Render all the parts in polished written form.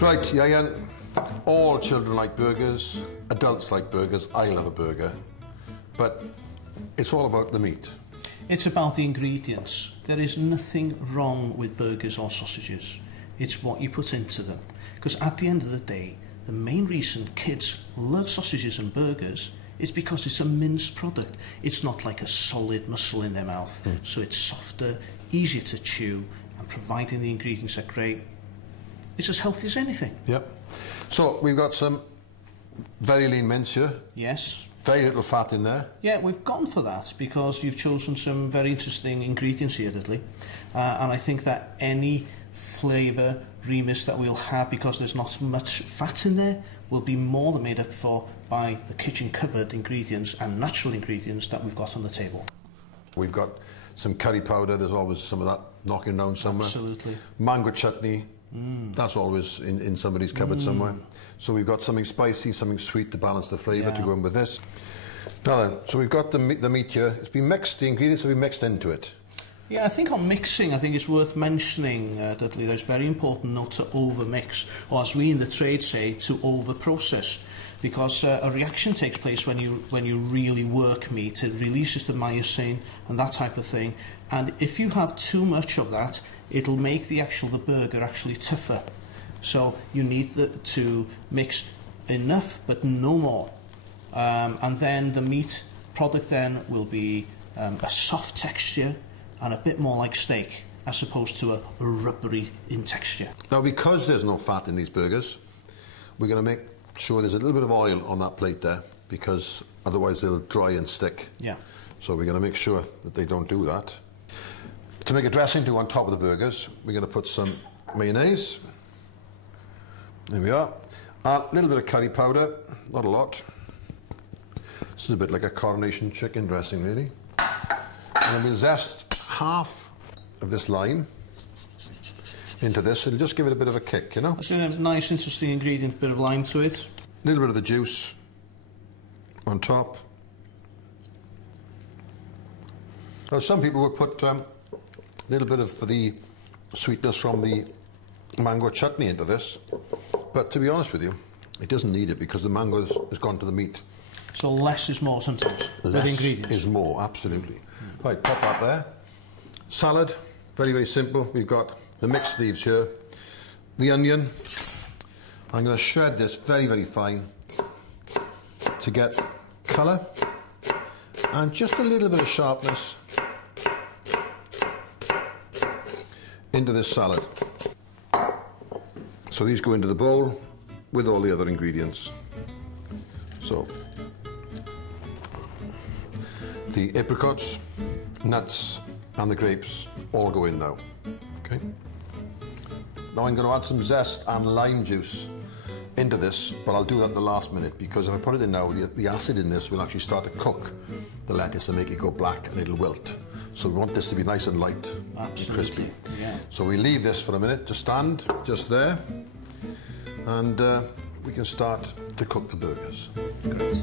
Right, yeah. All children like burgers, adults like burgers, I love a burger. But it's all about the meat. It's about the ingredients. There is nothing wrong with burgers or sausages. It's what you put into them. Because at the end of the day, the main reason kids love sausages and burgers is because it's a minced product. It's not like a solid muscle in their mouth. So it's softer, easier to chew, and providing the ingredients are great, it's as healthy as anything. Yep. So we've got some very lean mince here. Yes. Very little fat in there. Yeah, we've gone for that because you've chosen some very interesting ingredients here, Dudley. And I think that any flavour remix that we'll have, because there's not much fat in there, will be more than made up for by the kitchen cupboard ingredients and natural ingredients that we've got on the table. We've got some curry powder. There's always some of that knocking around somewhere. Absolutely. Mango chutney. That's always in somebody's cupboard somewhere. So we've got something spicy, something sweet to balance the flavour to go in with this. Now then, so we've got the meat here. It's been mixed, the ingredients have been mixed into it. Yeah, I think on mixing, I think it's worth mentioning, Dudley, there's very important not to over-mix, or as we in the trade say, to over-process. Because a reaction takes place when you really work meat. It releases the myosin and that type of thing. And if you have too much of that, it'll make the burger actually tougher. So you need to mix enough, but no more. And then the meat product then will be a soft texture and a bit more like steak, as opposed to a rubbery in texture. Now, because there's no fat in these burgers, we're going to make sure there's a little bit of oil on that plate there, because otherwise they'll dry and stick. Yeah. So we're going to make sure that they don't do that. To make a dressing to on top of the burgers, we're going to put some mayonnaise. There we are. A little bit of curry powder, not a lot. This is a bit like a coronation chicken dressing, really. And then we'll zest half of this lime into this. It'll just give it a bit of a kick, you know. That's a nice, interesting ingredient, bit of lime to it. A little bit of the juice on top. Now, some people would put a little bit of the sweetness from the mango chutney into this, but to be honest with you, it doesn't need it because the mango has gone to the meat. So less is more sometimes. Less with ingredients. is more, absolutely. Right, pop that there. Salad, very, very simple. We've got the mixed leaves here, the onion. I'm going to shred this very, very fine to get colour and just a little bit of sharpness into this salad. So these go into the bowl with all the other ingredients. So the apricots, nuts and the grapes all go in now. Okay. Now I'm going to add some zest and lime juice into this, but I'll do that at the last minute, because if I put it in now, the acid in this will actually start to cook the lettuce and make it go black and it'll wilt. So we want this to be nice and light and crispy. Yeah. So we leave this for a minute to stand just there, and we can start to cook the burgers. Great.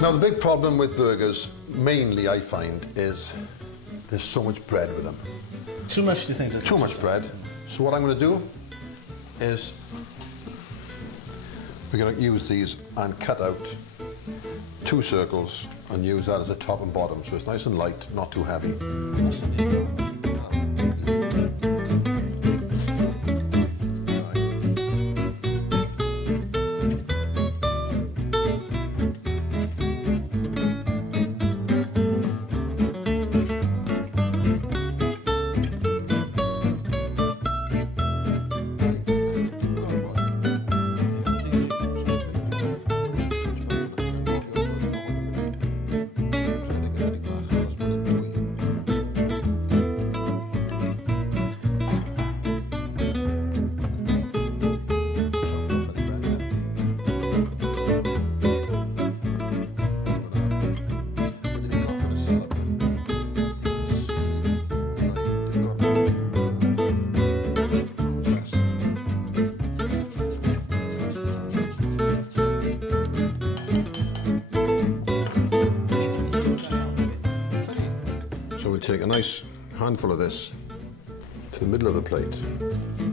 Now, the big problem with burgers, mainly I find, is there's so much bread with them. Too much, do you think? Too much bread. So what I'm going to do is we're going to use these and cut out 2 circles and use that as a top and bottom, so it's nice and light, not too heavy. take a nice handful of this to the middle of the plate.